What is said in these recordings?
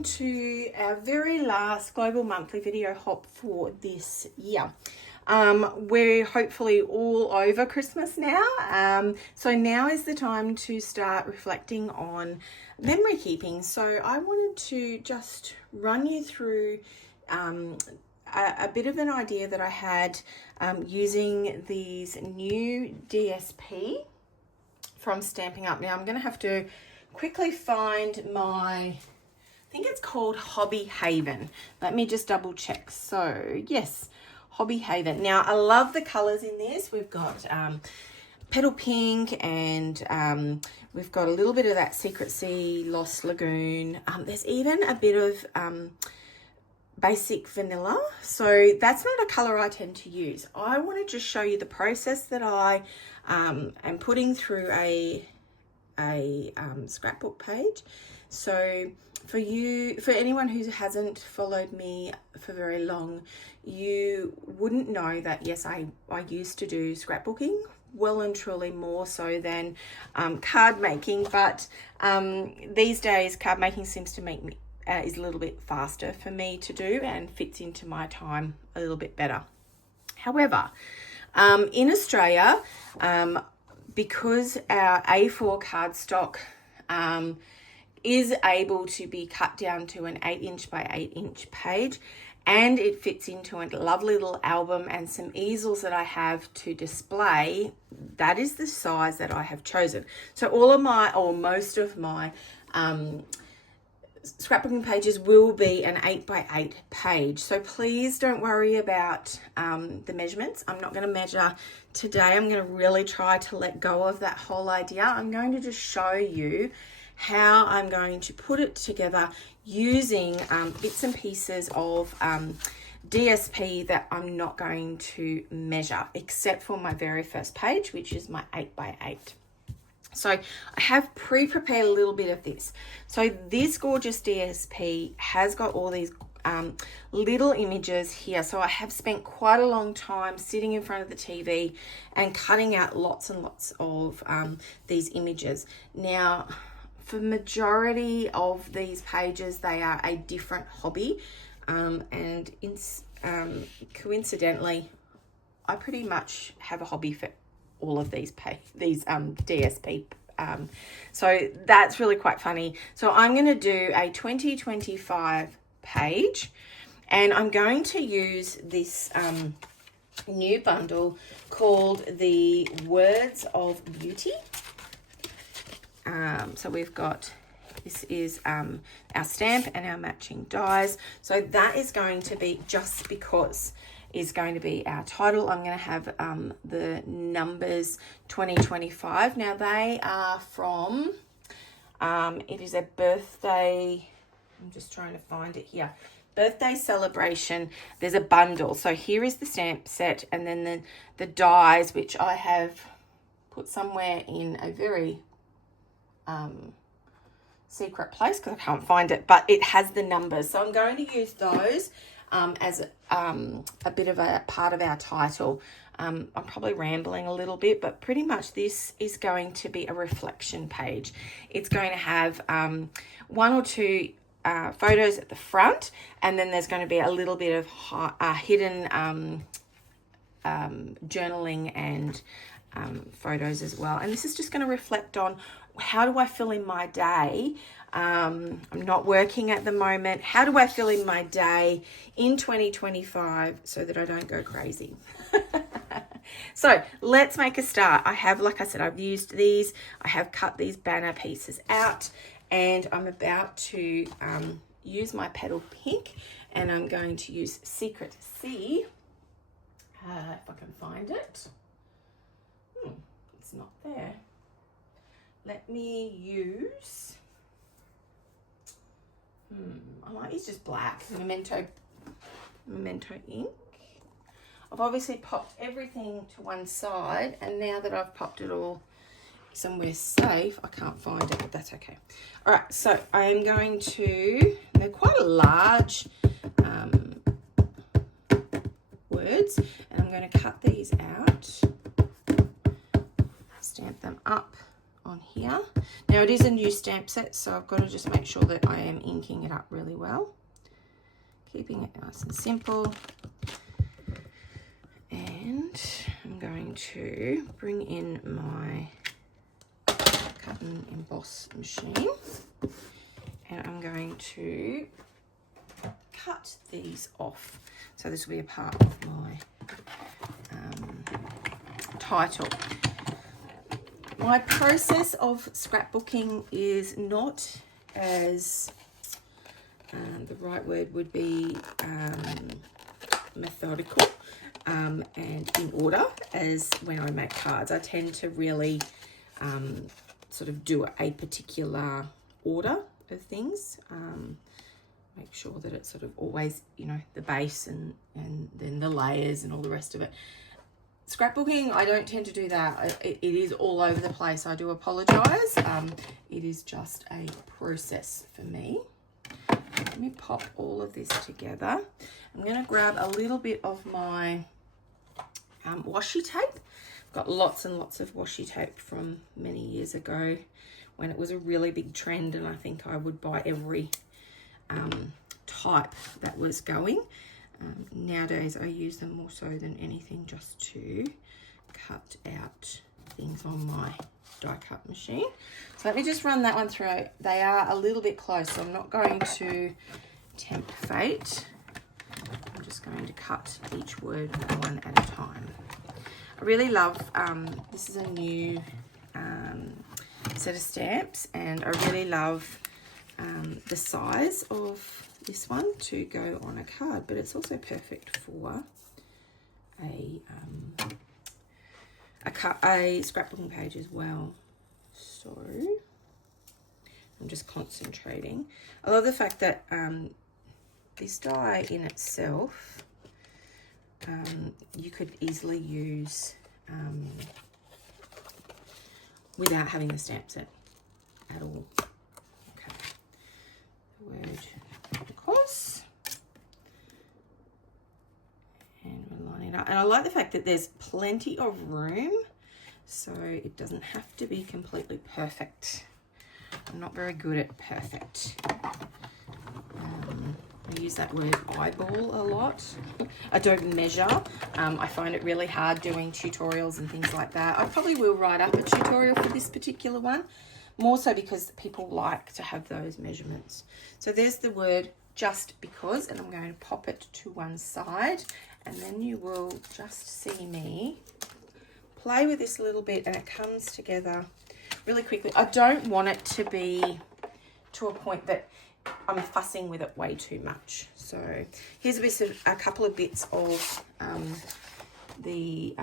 welcome to our very last Global Monthly video hop for this year. We're hopefully all over Christmas now, so now is the time to start reflecting on memory keeping. So I wanted to just run you through a bit of an idea that I had using these new DSP from Stampin Up. Now I'm going to have to quickly find my, I think it's called Hobby Haven. Let me just double check. So yes, Hobby Haven. Now I love the colors in this. We've got petal pink and we've got a little bit of that Secret Sea, Lost Lagoon. There's even a bit of basic vanilla. So that's not a color I tend to use. I want to just show you the process that I am putting through a scrapbook page. So for anyone who hasn't followed me for very long, you wouldn't know that yes, I used to do scrapbooking well and truly more so than card making, but these days card making seems to make me is a little bit faster for me to do and fits into my time a little bit better. However, in Australia, because our A4 cardstock is able to be cut down to an 8" by 8" page, and it fits into a lovely little album and some easels that I have to display, that is the size that I have chosen. So all of my, or most of my scrapbooking pages will be an 8 by 8 page. So please don't worry about the measurements. I'm not going to measure today. I'm going to really try to let go of that whole idea. I'm going to just show you how I'm going to put it together using bits and pieces of DSP that I'm not going to measure, except for my very first page, which is my 8 by 8. So I have pre-prepared a little bit of this. So this gorgeous DSP has got all these little images here. So I have spent quite a long time sitting in front of the TV and cutting out lots and lots of these images. Now, for majority of these pages, they are a different hobby. And coincidentally, I pretty much have a hobby for all of these DSP. So that's really quite funny. So I'm going to do a 2025 page, and I'm going to use this new bundle called the Words of Beauty. So we've got, this is our stamp and our matching dies. So that is going to be, just because is going to be our title. I'm going to have the numbers 2025. Now they are from, it is a birthday, I'm just trying to find it here, birthday celebration. There's a bundle. So here is the stamp set, and then the dies, which I have put somewhere in a very secret place because I can't find it, but it has the numbers. So I'm going to use those as a bit of a part of our title. I'm probably rambling a little bit, but pretty much this is going to be a reflection page. It's going to have one or two photos at the front, and then there's going to be a little bit of hidden journaling and photos as well. And this is just going to reflect on, how do I feel in my day? I'm not working at the moment. How do I feel in my day in 2025 so that I don't go crazy? So let's make a start. I have, like I said, I've used these. I have cut these banner pieces out, and I'm about to use my petal pink, and I'm going to use Secret Sea. If I can find it. It's not there. Let me use, I might use just black, memento ink. I've obviously popped everything to one side, and now that I've popped it all somewhere safe, I can't find it, but that's okay. All right, so I am going to, they're quite a large words, and I'm going to cut these out, stamp them up on here. Now it is a new stamp set, so I've got to just make sure that I am inking it up really well. Keeping it nice and simple. And I'm going to bring in my cut and emboss machine. And I'm going to cut these off. So this will be a part of my title. My process of scrapbooking is not as, the right word would be methodical and in order as when I make cards. I tend to really sort of do a particular order of things. Make sure that it's sort of always, you know, the base and then the layers and all the rest of it. Scrapbooking, I don't tend to do that. It is all over the place. I do apologise. It is just a process for me. Let me pop all of this together. I'm going to grab a little bit of my washi tape. I've got lots and lots of washi tape from many years ago when it was a really big trend, and I think I would buy every type that was going. Nowadays I use them more so than anything just to cut out things on my die cut machine. So let me just run that one through. They are a little bit close, so I'm not going to tempt fate. I'm just going to cut each word one at a time. I really love, this is a new set of stamps, and I really love the size of this one to go on a card, but it's also perfect for a scrapbooking page as well. So I'm just concentrating. I love the fact that this die in itself, you could easily use without having the stamp set at all. Okay, word across, and we're lining it up. And I like the fact that there's plenty of room, so it doesn't have to be completely perfect. I'm not very good at perfect. I use that word eyeball a lot. I don't measure. I find it really hard doing tutorials and things like that. I probably will write up a tutorial for this particular one, more so because people like to have those measurements. So there's the word just because, and I'm going to pop it to one side, and then you will just see me play with this a little bit, and it comes together really quickly. I don't want it to be to a point that I'm fussing with it way too much. So here's a couple of bits of the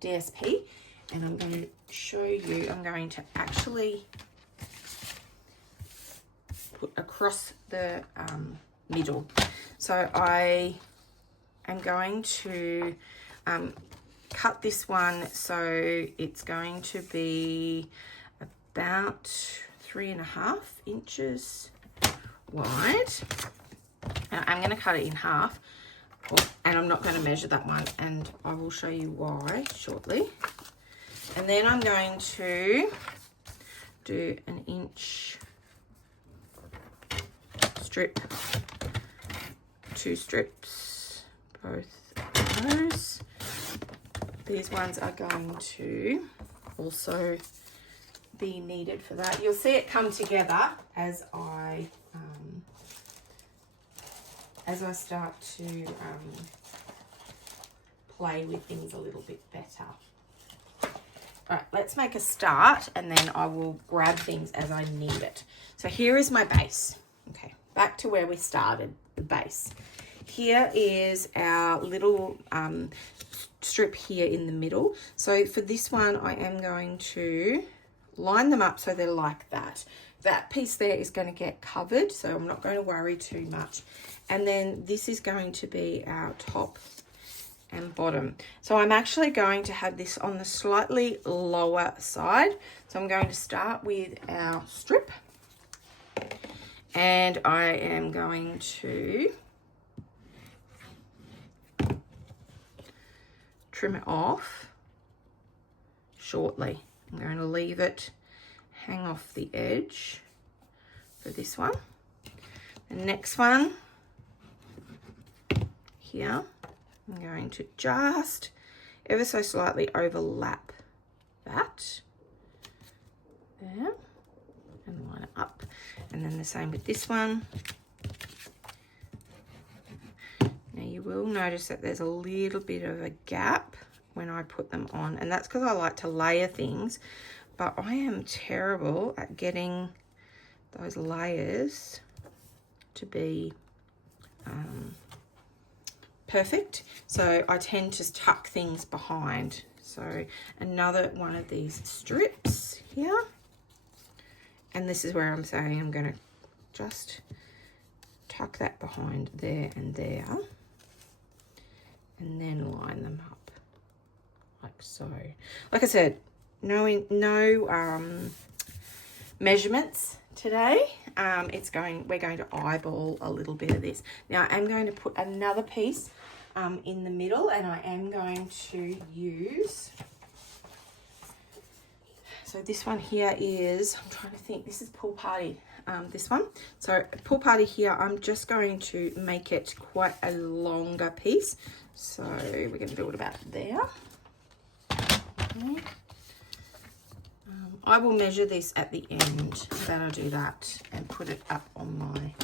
DSP, and I'm going to show you. I'm going to actually put across the middle. So I am going to cut this one, so it's going to be about 3.5 inches wide. And I'm going to cut it in half, and I'm not going to measure that one, and I will show you why shortly. And then I'm going to do an inch strip, 2 strips, both of those. These ones are going to also be needed for that. You'll see it come together as I start to play with things a little bit better. All right, let's make a start, and then I will grab things as I need it. So here is my base. Okay, back to where we started, the base. Here is our little strip here in the middle. So for this one, I am going to line them up so they're like that. That piece there is going to get covered, so I'm not going to worry too much. And then this is going to be our top and bottom. So I'm actually going to have this on the slightly lower side. So I'm going to start with our strip, and I am going to trim it off shortly. I'm going to leave it hang off the edge for this one. The next one here, I'm going to just ever so slightly overlap that there and line it up. And then the same with this one. Now you will notice that there's a little bit of a gap when I put them on, and that's because I like to layer things, but I am terrible at getting those layers to be perfect. So I tend to tuck things behind. So another one of these strips here. And this is where I'm saying I'm going to just tuck that behind there and there. And then line them up like so. Like I said, no measurements today. We're going to eyeball a little bit of this. Now I'm going to put another piece in the middle, and I am going to use, so this one here is, I'm trying to think, this is Pool Party, this one. So Pool Party here, I'm just going to make it quite a longer piece. So we're going to do it about there. Okay. I will measure this at the end, then I'll do that and put it up on my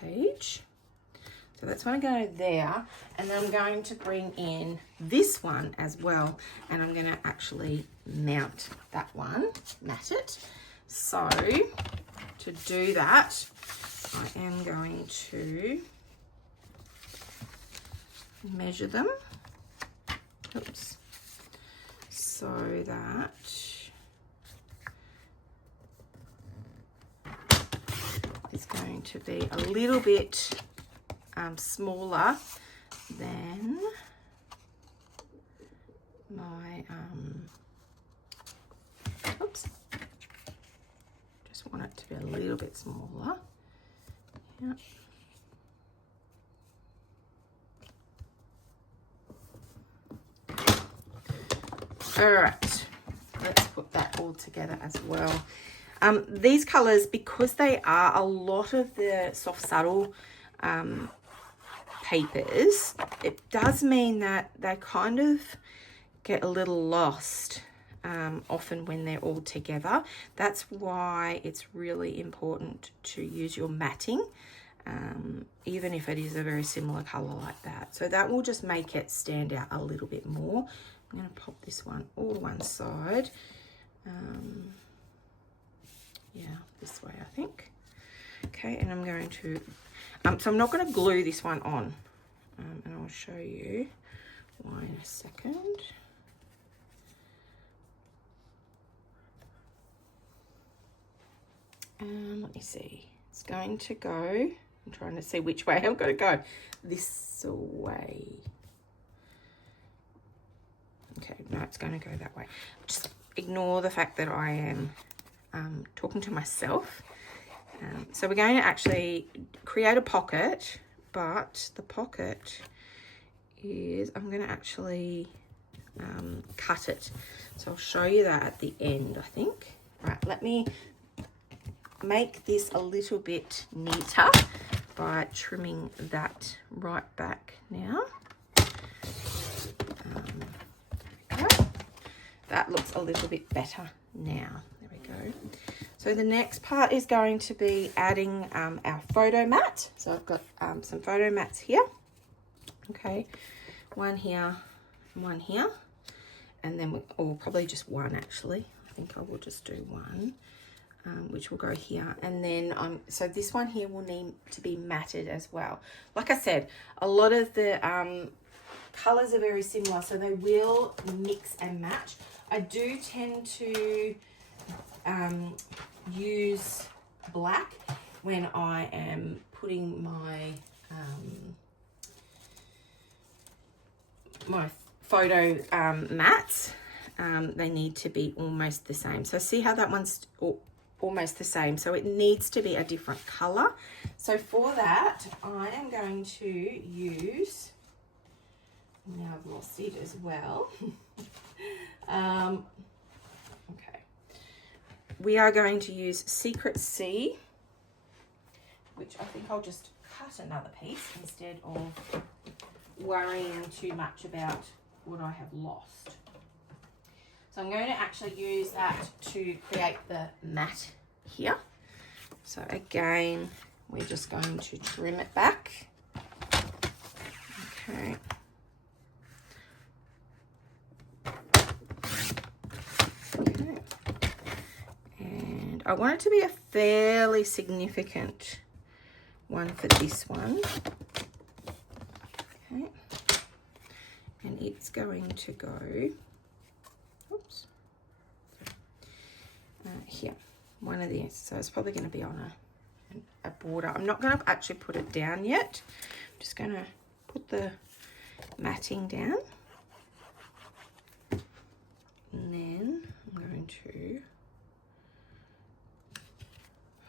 page. So that's going to go there, and then I'm going to bring in this one as well, and I'm going to actually mount that one, mat it. So to do that, I am going to measure them. Oops. So that is going to be a little bit smaller than my oops, just want it to be a little bit smaller. Yeah. All right, let's put that all together as well. These colors, because they are a lot of the soft subtle papers, it does mean that they kind of get a little lost often when they're all together. That's why it's really important to use your matting, even if it is a very similar color like that. So that will just make it stand out a little bit more. I'm going to pop this one all to one side. Yeah, this way I think. Okay, and I'm going to, so I'm not going to glue this one on, and I'll show you why in a second. Let me see. It's going to go, I'm trying to see which way I'm going to go. This way. Okay, no, it's going to go that way. Just ignore the fact that I am talking to myself. So we're going to actually create a pocket, but the pocket is, I'm going to actually cut it. So I'll show you that at the end, I think. Right, let me make this a little bit neater by trimming that right back now. That looks a little bit better now. There we go. So the next part is going to be adding our photo mat. So I've got some photo mats here. Okay, one here and one here. And then, or probably just one actually. I think I will just do one, which will go here. And then, so this one here will need to be matted as well. Like I said, a lot of the colors are very similar, so they will mix and match. I do tend to use black when I am putting my my photo mats. They need to be almost the same. So see how that one's almost the same, so it needs to be a different color. So for that, I am going to use, now I've lost it as well. we are going to use Secret C, which I think I'll just cut another piece instead of worrying too much about what I have lost. So I'm going to actually use that to create the mat here. So again, we're just going to trim it back. Okay. Okay. And I want it to be a fairly significant one for this one. Okay. And it's going to go, oops, here, one of these. So it's probably going to be on a border. I'm not going to actually put it down yet. I'm just going to put the matting down. And then I'm going to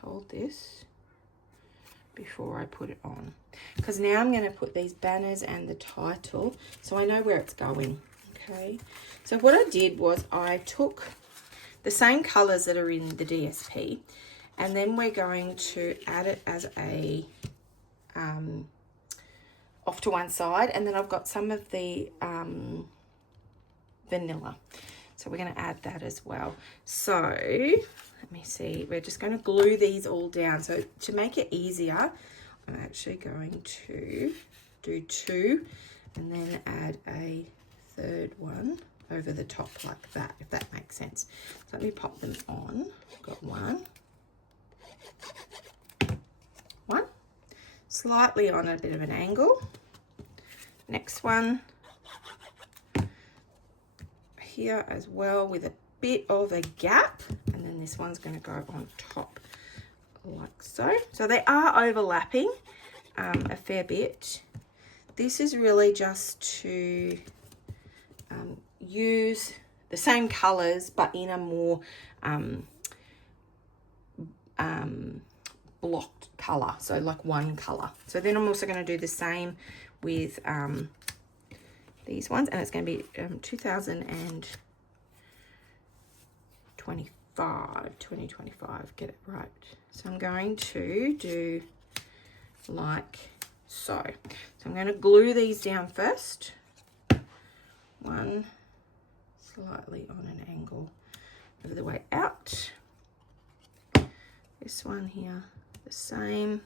hold this before I put it on, because now I'm going to put these banners and the title so I know where it's going. Okay, so what I did was I took the same colors that are in the DSP, and then we're going to add it as a off to one side, and then I've got some of the vanilla, so we're going to add that as well. So let me see, we're just going to glue these all down. So to make it easier, I'm actually going to do 2 and then add a third one over the top like that, if that makes sense. So let me pop them on. I've got one, slightly on a bit of an angle. Next one here as well with a bit of a gap, and then this one's going to go on top like so. So they are overlapping a fair bit. This is really just to use the same colors but in a more blocked color, so like one color. So then I'm also going to do the same with these ones, and it's going to be 2025, get it right. So I'm going to do like so. So I'm going to glue these down first. One slightly on an angle over the way out. This one here, the same.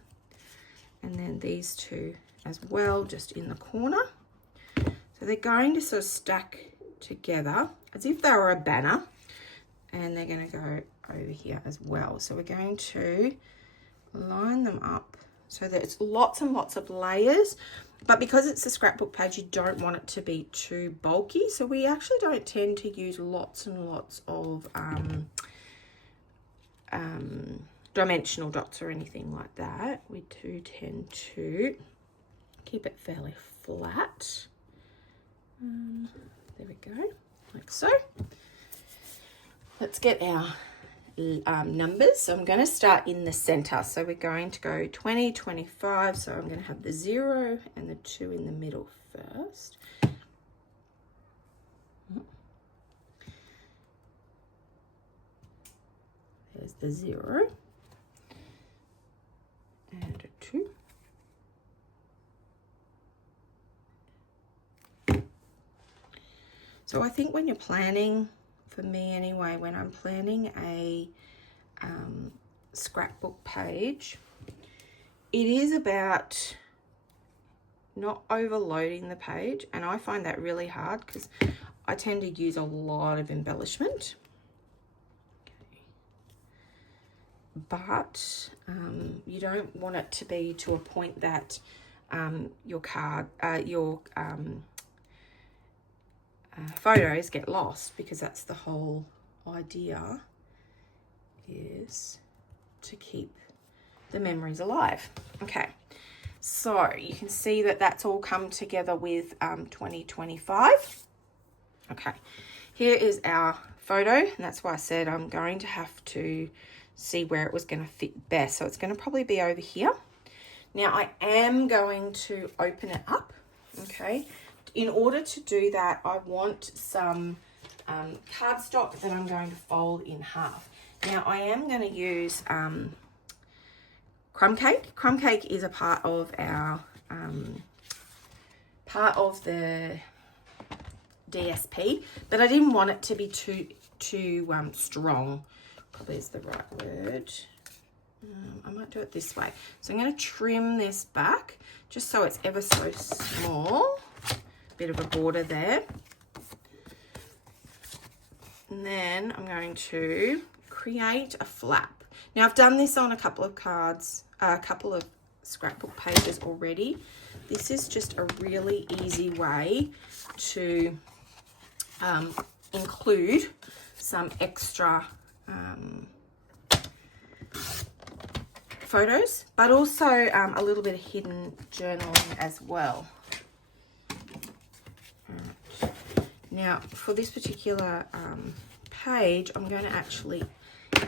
And then these two as well, just in the corner. So they're going to sort of stack together as if they were a banner, and they're going to go over here as well. So we're going to line them up so that it's lots and lots of layers, but because it's a scrapbook page, you don't want it to be too bulky. So we actually don't tend to use lots and lots of dimensional dots or anything like that. We do tend to keep it fairly flat. There we go, like so. Let's get our numbers. So I'm going to start in the center. So we're going to go 20, 25. So I'm going to have the 0 and the 2 in the middle first. There's the 0 and a 2. So I think when you're planning, for me anyway, when I'm planning a scrapbook page, it is about not overloading the page, and I find that really hard because I tend to use a lot of embellishment. Okay. But you don't want it to be to a point that your photos get lost, because that's the whole idea, is to keep the memories alive. Okay, so you can see that that's all come together with 2025. Okay, here is our photo, and that's why I said I'm going to have to see where it was going to fit best. So it's going to probably be over here. Now I am going to open it up. Okay, in order to do that, I want some cardstock that I'm going to fold in half. Now I am going to use crumb cake. Crumb cake is a part of our part of the DSP, but I didn't want it to be too strong. Probably is the right word. I might do it this way. So I'm going to trim this back just so it's ever so small. Bit of a border there. And then I'm going to create a flap. Now I've done this on a couple of cards, a couple of scrapbook pages already. This is just a really easy way to include some extra photos, but also a little bit of hidden journaling as well. Now for this particular page, I'm going to actually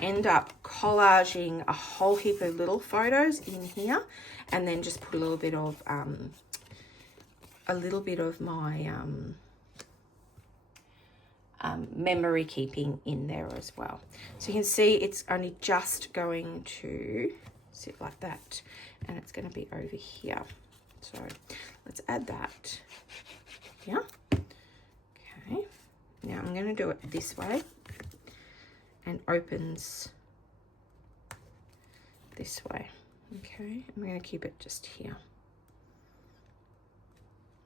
end up collaging a whole heap of little photos in here, and then just put a little bit of my memory keeping in there as well. So you can see it's only just going to sit like that, and it's going to be over here. So let's add that here. Okay, now I'm going to do it this way, and opens this way. Okay, I'm going to keep it just here.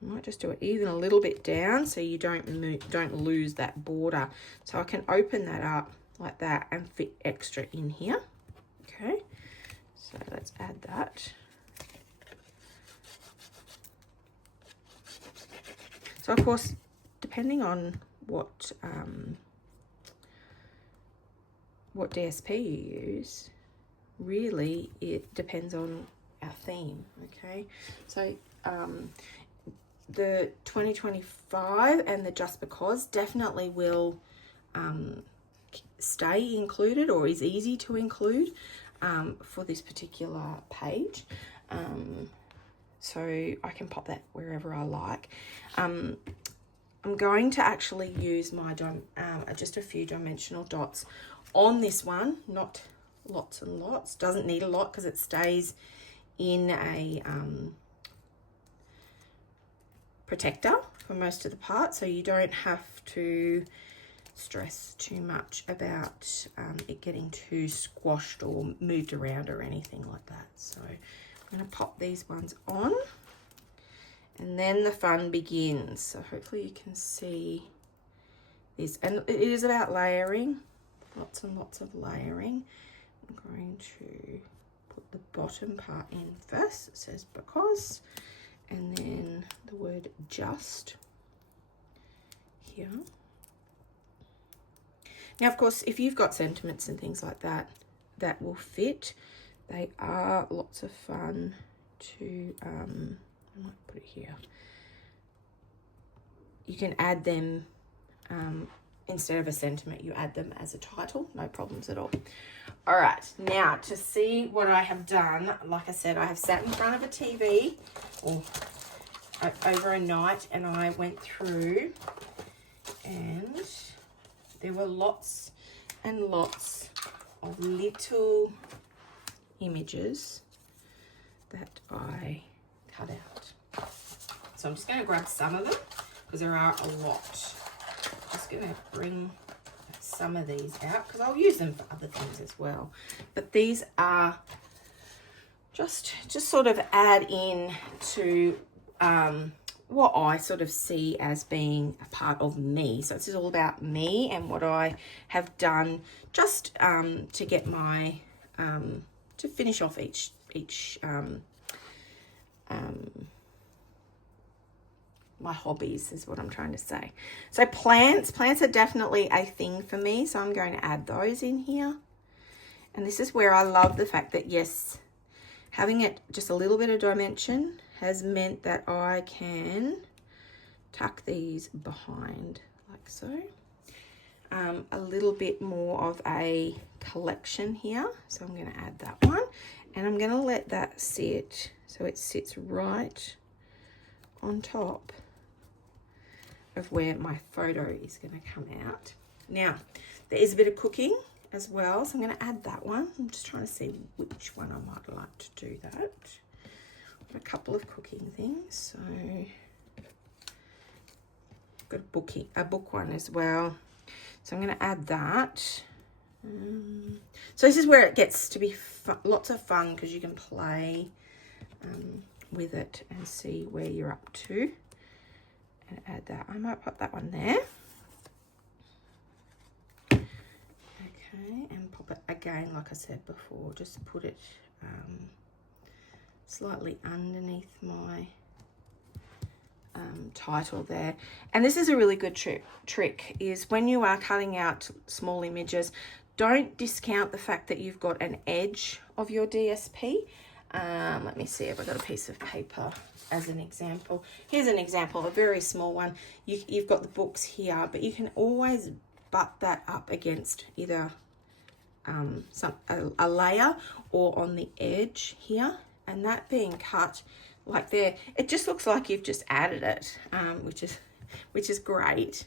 I might just do it even a little bit down so you don't lose that border. So I can open that up like that and fit extra in here. Okay, so let's add that. So of course, depending on what DSP you use, really it depends on our theme. Okay, so the 2025 and the Just Because definitely will stay included, or is easy to include for this particular page. So I can pop that wherever I like. I'm going to actually use my just a few dimensional dots on this one, not lots and lots. Doesn't need a lot because it stays in a protector for most of the part, so you don't have to stress too much about it getting too squashed or moved around or anything like that. So I'm going to pop these ones on, and then the fun begins. So hopefully you can see this, and it is about layering, lots and lots of layering. I'm going to put the bottom part in first. It says because, and then the word just here. Now, of course, if you've got sentiments and things like that, that will fit. They are lots of fun to, I might put it here. You can add them, instead of a sentiment, you add them as a title, no problems at all. All right, now to see what I have done, like I said, I have sat in front of a TV over a night, and I went through, and there were lots and lots of little images that I cut out. So I'm just going to grab some of them because there are a lot. I'm just going to bring some of these out because I'll use them for other things as well. But these are just sort of add in to what I sort of see as being a part of me. So this is all about me and what I have done just to get my to finish off each my hobbies is what I'm trying to say. So plants are definitely a thing for me, so I'm going to add those in here. And this is where I love the fact that, yes, having it just a little bit of dimension has meant that I can tuck these behind like so. A little bit more of a collection here, so I'm going to add that one, and I'm going to let that sit so it sits right on top of where my photo is going to come out. Now, there is a bit of cooking as well, so I'm going to add that one. I'm just trying to see which one I might like to do that. Got a couple of cooking things, so got a book one as well. So I'm going to add that. So this is where it gets to be lots of fun, because you can play with it and see where you're up to. And add that. I might pop that one there. Okay, and pop it again, like I said before, just put it slightly underneath my title there. And this is a really good trick is when you are cutting out small images, don't discount the fact that you've got an edge of your DSP. Let me see if I've got a piece of paper as an example. Here's an example of a very small one. You've got the books here, but you can always butt that up against either a layer or on the edge here, and that being cut like there, it just looks like you've just added it, which is great.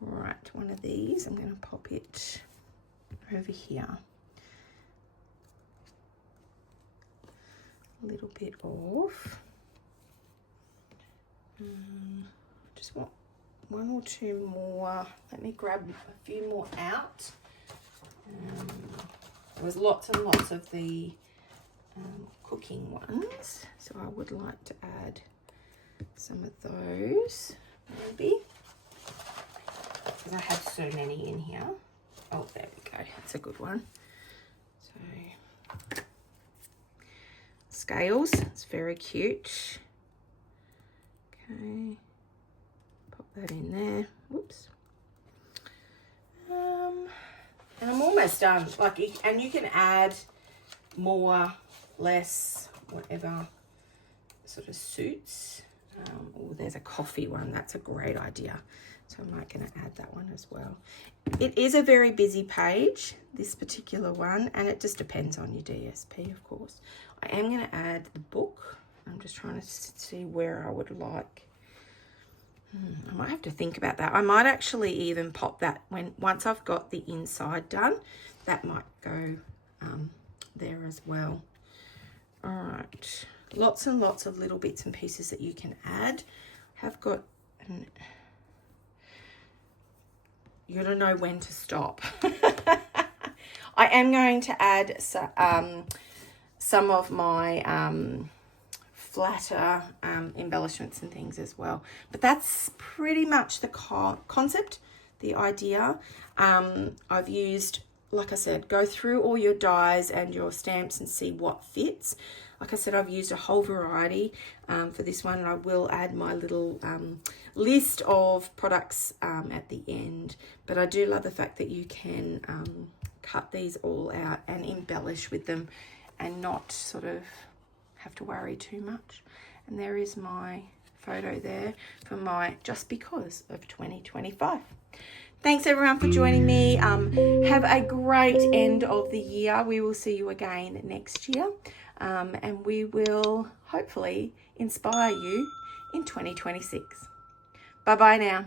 Right, one of these, I'm going to pop it over here. A little bit off. Just want one or two more. Let me grab a few more out. There was lots and lots of the cooking ones, so I would like to add some of those, maybe, because I have so many in here. Oh, there we go. That's a good one. So scales, it's very cute. Okay, pop that in there. Whoops. And I'm almost done. And you can add more, less, whatever sort of suits. Oh, there's a coffee one. That's a great idea. So I'm going to add that one as well. It is a very busy page, this particular one, and it just depends on your DSP, of course. I am going to add the book. I'm just trying to see where I would like. I might have to think about that. I might actually even pop that once I've got the inside done. That might go there as well. All right, lots and lots of little bits and pieces that you can add. Have got you got to know when to stop. I am going to add some of my flatter embellishments and things as well, but that's pretty much the concept, the idea. I've used, like I said, go through all your dies and your stamps and see what fits. Like I said, I've used a whole variety for this one, and I will add my little list of products at the end. But I do love the fact that you can cut these all out and embellish with them and not sort of have to worry too much. And there is my photo there for my Just Because of 2025. Thanks everyone for joining me. Have a great end of the year. We will see you again next year, and we will hopefully inspire you in 2026. Bye bye now.